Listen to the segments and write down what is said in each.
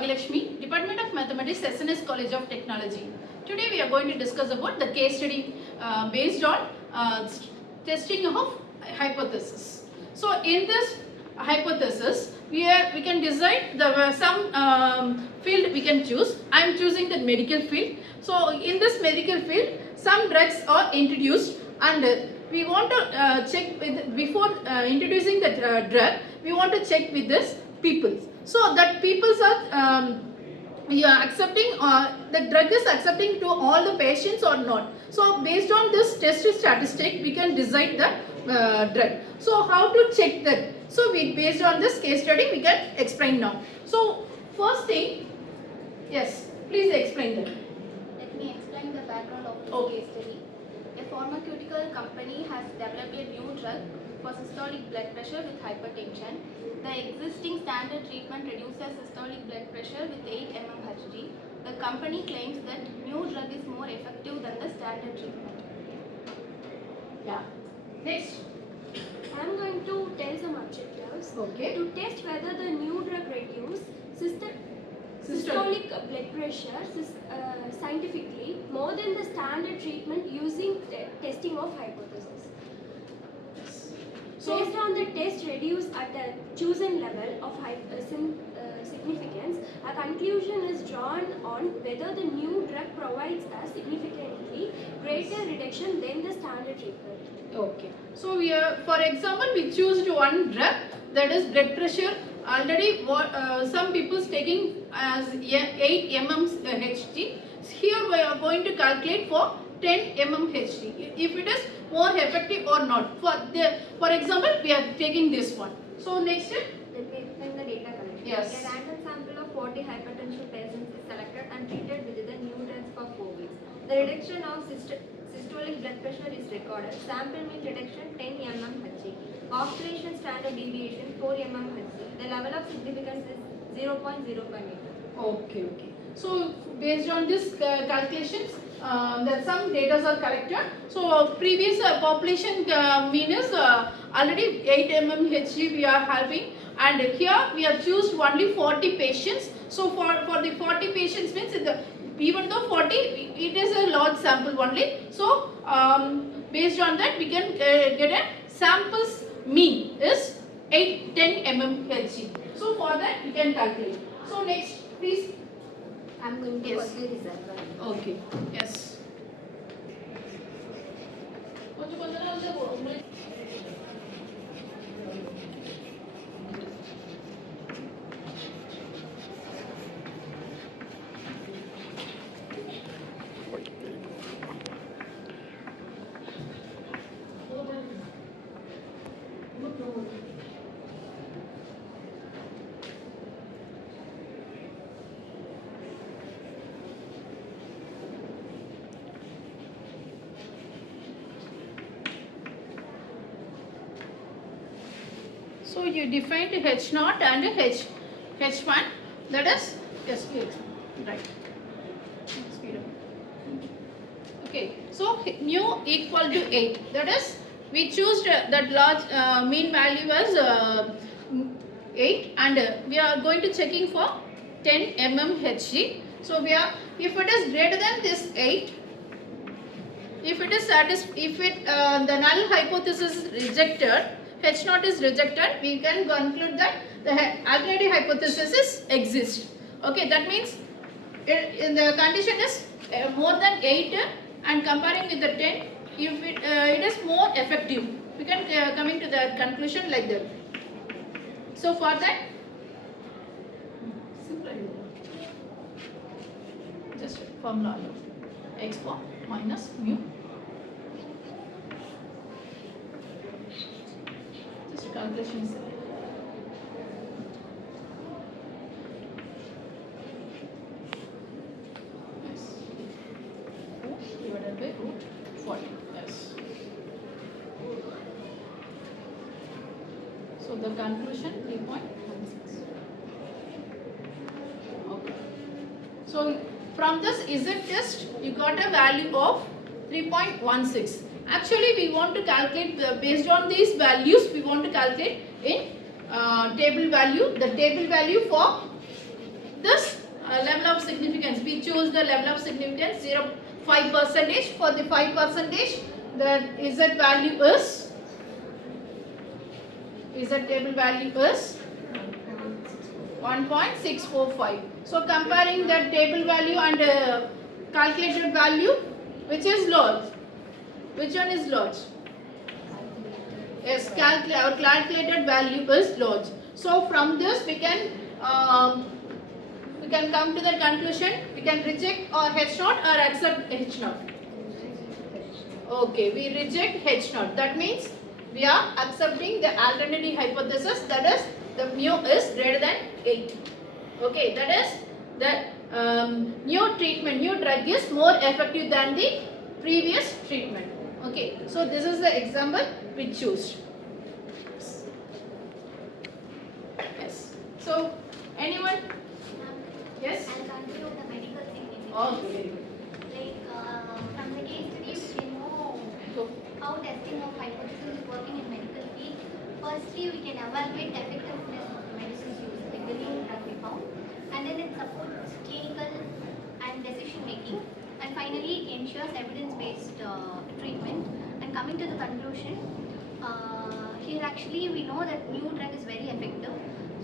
Bhagyalakshmi, Department of Mathematics, SNS College of Technology. Today we are going to discuss about the case study based on testing of hypothesis. So in this hypothesis, we can decide some field we can choose. I am choosing the medical field. So in this medical field, some drugs are introduced, and we want to check with, before introducing the drug, we want to check with this people. So that people are accepting, the drug is accepting to all the patients or not. So based on this test statistic, we can decide the drug. So how to check that? So based on this case study, we can explain now. So first thing, yes, please explain that. Let me explain the background of this Okay. case study. A pharmaceutical company has developed a new drug for systolic blood pressure with hypertension. The existing standard treatment reduces systolic blood pressure with 8 mmHg. The company claims that new drug is more effective than the standard treatment. Yeah. Next. I am going to tell some objectives. Okay. To test whether the new drug reduces systolic blood pressure scientifically more than the standard treatment using testing of hypothesis. So based on the test reduced at a chosen level of significance, a conclusion is drawn on whether the new drug provides a significantly greater reduction than the standard treatment. okay. So we are, for example, we choose one drug, that is blood pressure. Already some people taking as 8 mmHg. Here we are going to calculate for 10 mmHg. If it is more effective or not. For example, we are taking this one. So next step. Let me explain the data collection. Yes. A random sample of 40 hypertension patients is selected and treated with the new drugs for 4 weeks. The reduction of systolic blood pressure is recorded. Sample mean reduction 10 mmHg. Population standard deviation 4 mmHg. The level of significance is 0.05 meter. Okay. So based on this calculations, that some data are collected. So previous population mean is already 8 mmHg we are having, and here we have choose only 40 patients. So for the 40 patients means even though 40 it is a large sample only. So based on that we can get a samples mean is 10 mmHg. So for that we can calculate. So next please. I am going to Yes. put the result. Okay. Yes. So you defined H0 and H1, that is, yes please, right. Speed up. Okay, so mu equal to 8, that is, we choose that large mean value as 8, and we are going to checking for 10 mmHg. So we are, if it is greater than this 8, if it is the null hypothesis is rejected, H0 is rejected, we can conclude that the alternative hypothesis exists. Okay, that means the condition is more than 8 and comparing with the 10, if it is more effective, we can coming to the conclusion like that. So for that, simple, just formula x4 minus mu. Calculations. Yes. Divided by root 40. Yes. So the conclusion 3.16. Okay. So from this Z test, you got a value of 3.16. Actually, we want to calculate based on these values. We want to calculate in table value. The table value for this level of significance, we choose the level of significance 0.5%. For the 5%, the Z value is, Z table value is 1.645. So comparing the table value and calculated value, which is large? Which one is large? Yes, our calculated value is large. So from this we can come to the conclusion. We can reject H naught or accept H naught. Okay, we reject H naught. That means we are accepting the alternative hypothesis, that is the mu is greater than 8. Okay, that is the new treatment, new drug is more effective than the previous treatment. Okay, so this is the example we choose. Yes. So anyone? Yes. I'll continue the medical significance. Okay. From the case study, we can know how testing of hypothesis is working in medical field. Firstly, we can evaluate the effectiveness of the medicines used, like the new drug we found, and then it supports clinical and decision making, and finally it ensures evidence-based treatment. And coming to the conclusion, here actually we know that new drug is very effective.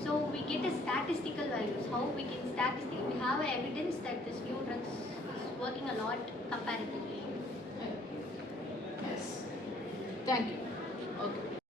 So we get a statistical values. How we can we have a evidence that this new drug is working a lot comparatively. Yes. Thank you. Okay.